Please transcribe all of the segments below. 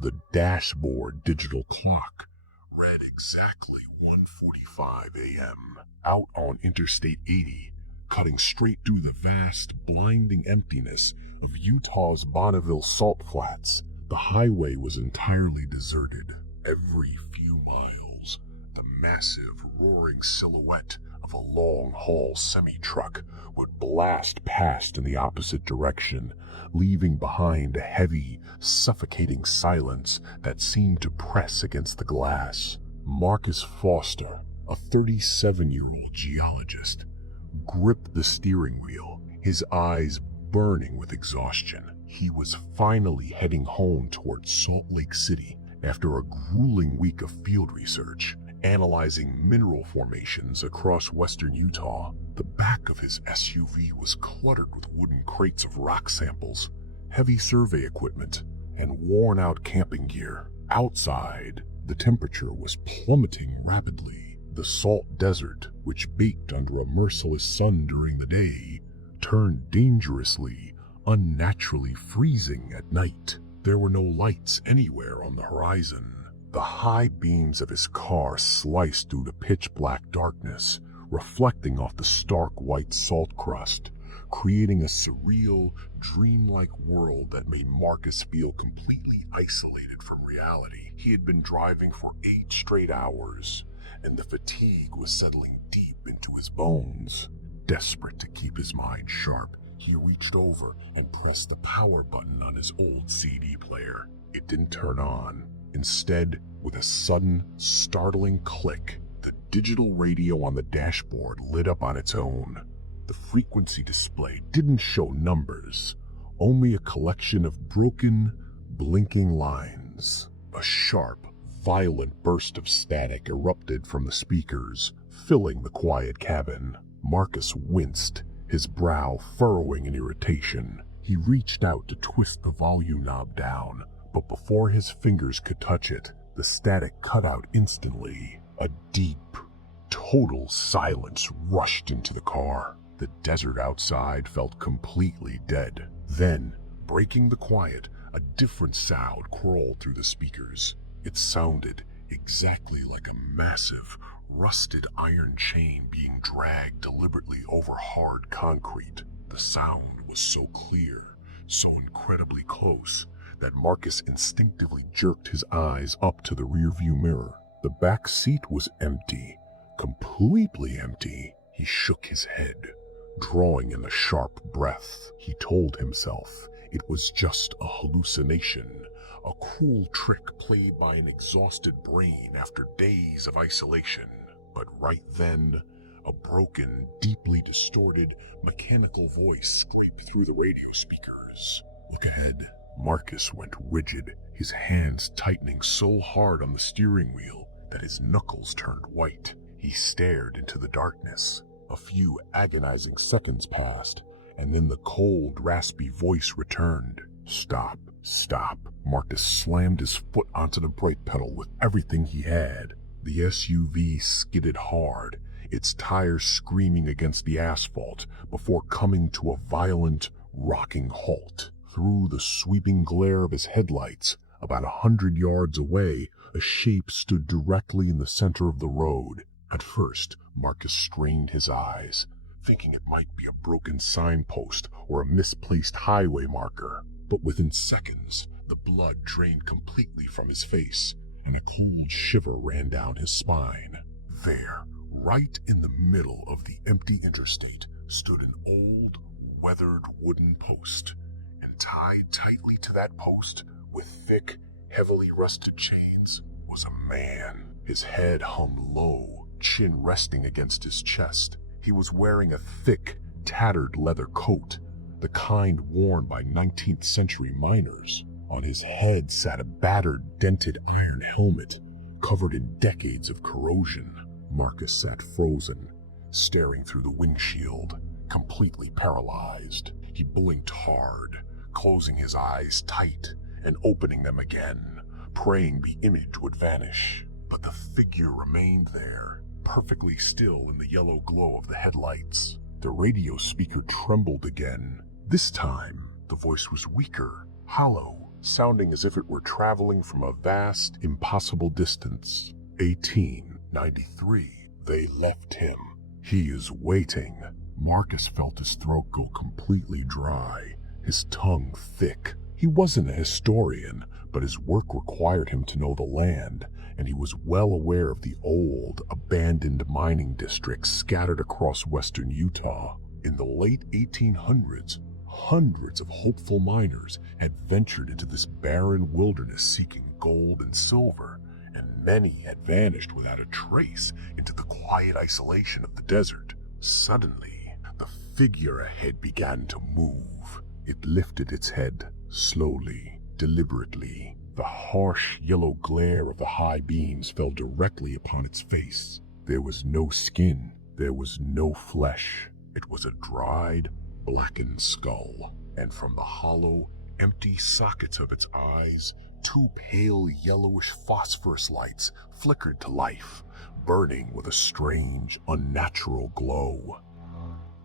The dashboard digital clock read exactly 1:45 a.m. Out on Interstate 80, cutting straight through the vast, blinding emptiness of Utah's Bonneville salt flats, the highway was entirely deserted. Every few miles, the massive, roaring silhouette of a long-haul semi-truck would blast past in the opposite direction, leaving behind a heavy, suffocating silence that seemed to press against the glass. Marcus Foster, a 37-year-old geologist, gripped the steering wheel, his eyes burning with exhaustion. He was finally heading home towards Salt Lake City after a grueling week of field research, analyzing mineral formations across western Utah. The back of his SUV was cluttered with wooden crates of rock samples, heavy survey equipment, and worn-out camping gear. Outside, the temperature was plummeting rapidly. The salt desert, which baked under a merciless sun during the day, turned dangerously, unnaturally freezing at night. There were no lights anywhere on the horizon. The high beams of his car sliced through the pitch-black darkness, reflecting off the stark white salt crust, creating a surreal, dreamlike world that made Marcus feel completely isolated from reality. He had been driving for 8 straight hours, and the fatigue was settling deep into his bones. Desperate to keep his mind sharp, he reached over and pressed the power button on his old CD player. It didn't turn on. Instead, with a sudden, startling click, the digital radio on the dashboard lit up on its own. The frequency display didn't show numbers, only a collection of broken, blinking lines. A sharp, violent burst of static erupted from the speakers, filling the quiet cabin. Marcus winced, his brow furrowing in irritation. He reached out to twist the volume knob down, but before his fingers could touch it, the static cut out instantly. A deep, total silence rushed into the car. The desert outside felt completely dead. Then, breaking the quiet, a different sound crawled through the speakers. It sounded exactly like a massive, rusted iron chain being dragged deliberately over hard concrete. The sound was so clear, so incredibly close, that Marcus instinctively jerked his eyes up to the rearview mirror. The back seat was empty, completely empty. He shook his head, drawing in a sharp breath. He told himself it was just a hallucination, a cruel trick played by an exhausted brain after days of isolation. But right then, a broken, deeply distorted, mechanical voice scraped through the radio speakers. "Look ahead." Marcus went rigid, his hands tightening so hard on the steering wheel that his knuckles turned white. He stared into the darkness. A few agonizing seconds passed, and then the cold, raspy voice returned. "Stop, stop." Marcus slammed his foot onto the brake pedal with everything he had. The SUV skidded hard, its tires screaming against the asphalt before coming to a violent, rocking halt. Through the sweeping glare of his headlights, about 100 yards away, a shape stood directly in the center of the road. At first, Marcus strained his eyes, thinking it might be a broken signpost or a misplaced highway marker. But within seconds, the blood drained completely from his face, and a cold shiver ran down his spine. There, right in the middle of the empty interstate, stood an old, weathered wooden post, and tied tightly to that post, with thick, heavily rusted chains, was a man. His head hung low, chin resting against his chest. He was wearing a thick, tattered leather coat, the kind worn by 19th-century miners. On his head sat a battered, dented iron helmet, covered in decades of corrosion. Marcus sat frozen, staring through the windshield, completely paralyzed. He blinked hard, closing his eyes tight and opening them again, praying the image would vanish. But the figure remained there, perfectly still in the yellow glow of the headlights. The radio speaker trembled again. This time, the voice was weaker, hollow, sounding as if it were traveling from a vast, impossible distance. 1893. They left him. He is waiting. Marcus felt his throat go completely dry, his tongue thick. He wasn't a historian, but his work required him to know the land, and he was well aware of the old, abandoned mining districts scattered across western Utah. In the late 1800s, hundreds of hopeful miners had ventured into this barren wilderness seeking gold and silver, and many had vanished without a trace into the quiet isolation of the desert. Suddenly, the figure ahead began to move. It lifted its head, slowly, deliberately. The harsh yellow glare of the high beams fell directly upon its face. There was no skin. There was no flesh. It was a dried, blackened skull, and from the hollow, empty sockets of its eyes, two pale yellowish phosphorus lights flickered to life, burning with a strange, unnatural glow.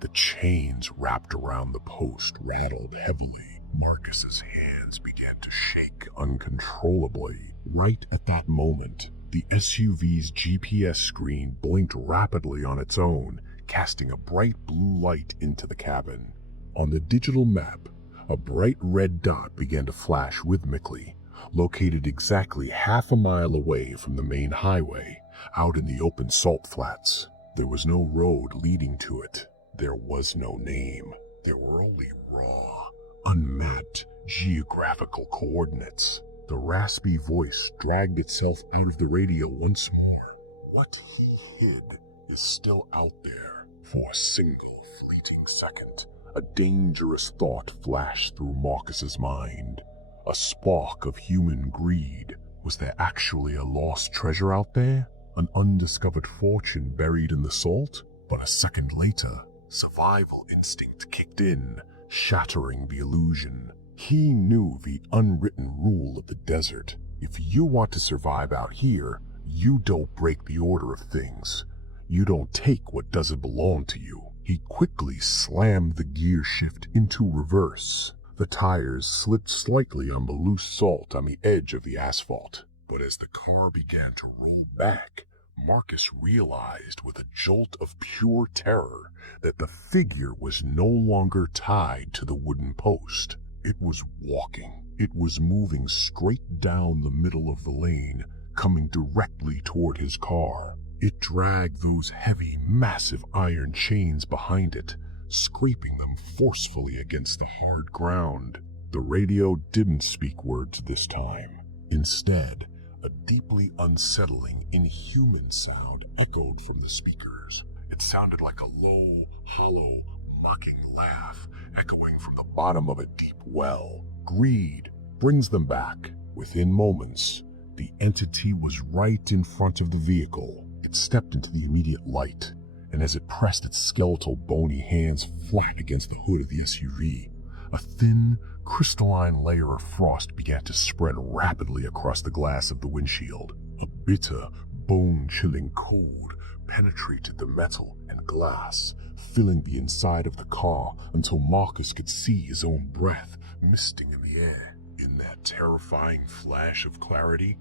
The chains wrapped around the post rattled heavily. Marcus's hands began to shake uncontrollably. Right at that moment, the SUV's GPS screen blinked rapidly on its own, casting a bright blue light into the cabin. On the digital map, a bright red dot began to flash rhythmically, located exactly half a mile away from the main highway, out in the open salt flats. There was no road leading to it. There was no name. There were only raw, unmapped geographical coordinates. The raspy voice dragged itself out of the radio once more. What he hid is still out there. For a single fleeting second, a dangerous thought flashed through Marcus's mind. A spark of human greed. Was there actually a lost treasure out there? An undiscovered fortune buried in the salt? But a second later, survival instinct kicked in, shattering the illusion. He knew the unwritten rule of the desert. If you want to survive out here, you don't break the order of things. You don't take what doesn't belong to you. He quickly slammed the gear shift into reverse. The tires slipped slightly on the loose salt on the edge of the asphalt. But as the car began to roll back, Marcus realized with a jolt of pure terror that the figure was no longer tied to the wooden post. It was walking. It was moving straight down the middle of the lane, coming directly toward his car. It dragged those heavy, massive iron chains behind it, scraping them forcefully against the hard ground. The radio didn't speak words this time. Instead, a deeply unsettling, inhuman sound echoed from the speakers. It sounded like a low, hollow, mocking laugh echoing from the bottom of a deep well. Greed brings them back. Within moments, the entity was right in front of the vehicle. It stepped into the immediate light, and as it pressed its skeletal, bony hands flat against the hood of the SUV, a thin, crystalline layer of frost began to spread rapidly across the glass of the windshield. A bitter, bone-chilling cold penetrated the metal and glass, filling the inside of the car until Marcus could see his own breath misting in the air. In that terrifying flash of clarity,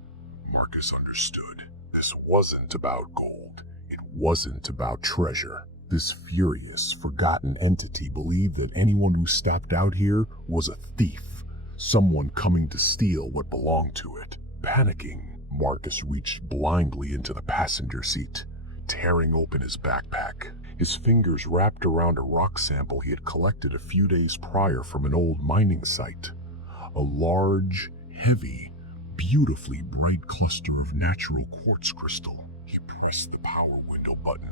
Marcus understood. This wasn't about gold. It wasn't about treasure. This furious, forgotten entity believed that anyone who stepped out here was a thief, someone coming to steal what belonged to it. Panicking, Marcus reached blindly into the passenger seat, tearing open his backpack. His fingers wrapped around a rock sample he had collected a few days prior from an old mining site. A large, heavy, beautifully bright cluster of natural quartz crystal. He pressed the power window button,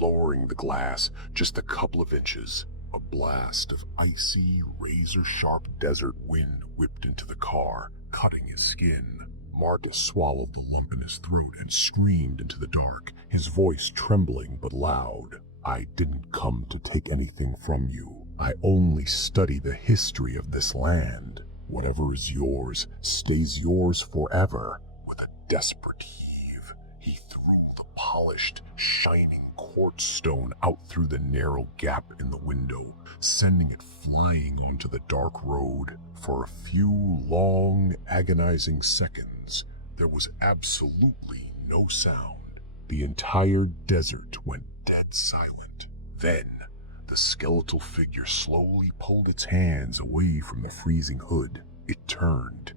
lowering the glass just a couple of inches. A blast of icy, razor-sharp desert wind whipped into the car, cutting his skin. Marcus swallowed the lump in his throat and screamed into the dark, his voice trembling but loud. I didn't come to take anything from you. I only study the history of this land. Whatever is yours stays yours forever. With a desperate heave, he threw the polished, shining quartz stone out through the narrow gap in the window, sending it flying onto the dark road. For a few long, agonizing seconds, there was absolutely no sound. The entire desert went dead silent. Then, the skeletal figure slowly pulled its hands away from the freezing hood. It turned,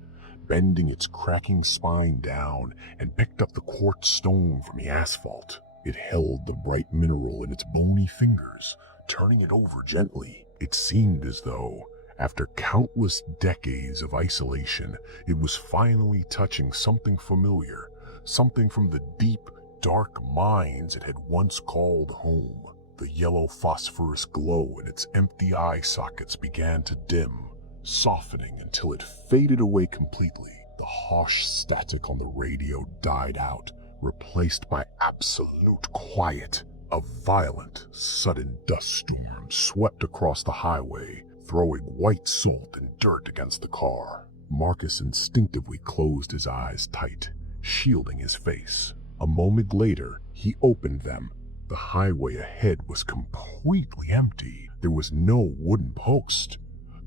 bending its cracking spine down, and picked up the quartz stone from the asphalt. It held the bright mineral in its bony fingers, turning it over gently. It seemed as though, after countless decades of isolation, it was finally touching something familiar, something from the deep, dark mines it had once called home. The yellow phosphorus glow in its empty eye sockets began to dim, softening until it faded away completely. The harsh static on the radio died out, replaced by absolute quiet. A violent, sudden dust storm swept across the highway, throwing white salt and dirt against the car. Marcus instinctively closed his eyes tight, shielding his face. A moment later, he opened them. The highway ahead was completely empty. There was no wooden post.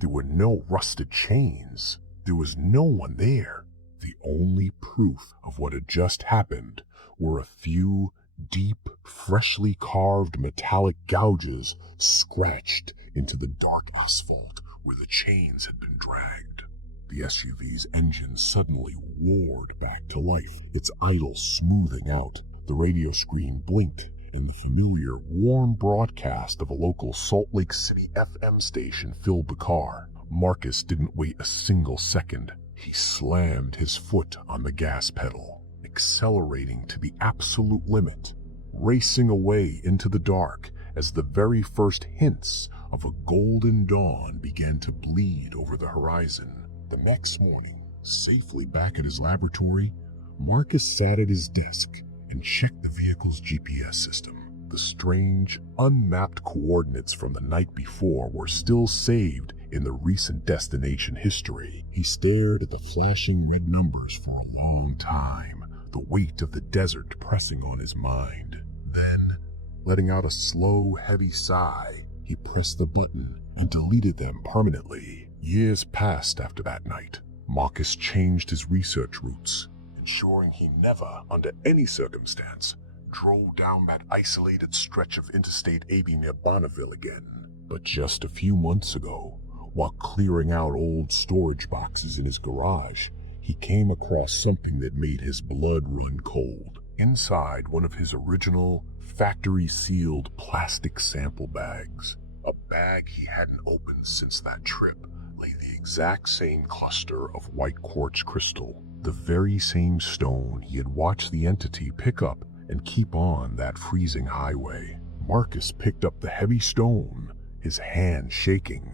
There were no rusted chains. There was no one there. The only proof of what had just happened were a few deep, freshly carved metallic gouges scratched into the dark asphalt where the chains had been dragged. The SUV's engine suddenly roared back to life, its idle smoothing out. The radio screen blinked, and the familiar, warm broadcast of a local Salt Lake City FM station filled the car. Marcus didn't wait a single second. He slammed his foot on the gas pedal, accelerating to the absolute limit, racing away into the dark as the very first hints of a golden dawn began to bleed over the horizon. The next morning, safely back at his laboratory, Marcus sat at his desk and checked the vehicle's GPS system. The strange, unmapped coordinates from the night before were still saved in the recent destination history. He stared at the flashing red numbers for a long time, the weight of the desert pressing on his mind. Then, letting out a slow, heavy sigh, he pressed the button and deleted them permanently. Years passed after that night. Marcus changed his research routes, ensuring he never, under any circumstance, drove down that isolated stretch of Interstate 80 near Bonneville again. But just a few months ago, while clearing out old storage boxes in his garage, he came across something that made his blood run cold. Inside one of his original, factory-sealed plastic sample bags, a bag he hadn't opened since that trip, lay the exact same cluster of white quartz crystal, the very same stone he had watched the entity pick up and keep on that freezing highway. Marcus picked up the heavy stone, his hand shaking,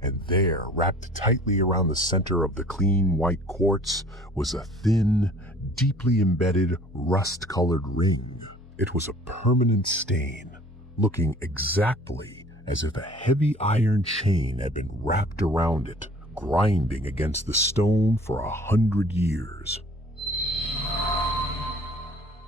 and there, wrapped tightly around the center of the clean white quartz, was a thin, deeply embedded, rust-colored ring. It was a permanent stain, looking exactly as if a heavy iron chain had been wrapped around it, grinding against the stone for 100 years.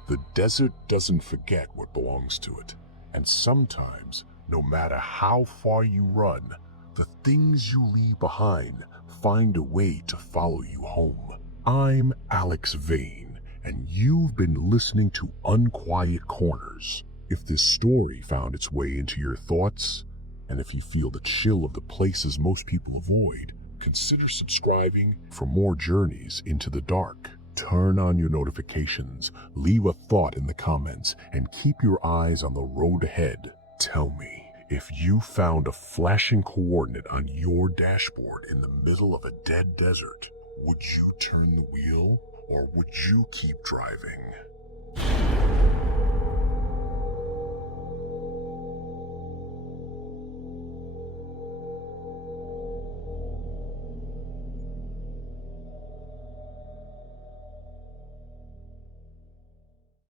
The desert doesn't forget what belongs to it, and sometimes, no matter how far you run, the things you leave behind find a way to follow you home. I'm Alex Vane, and you've been listening to Unquiet Corners. If this story found its way into your thoughts, and if you feel the chill of the places most people avoid, consider subscribing for more journeys into the dark. Turn on your notifications, leave a thought in the comments, and keep your eyes on the road ahead. Tell me, if you found a flashing coordinate on your dashboard in the middle of a dead desert, would you turn the wheel or would you keep driving?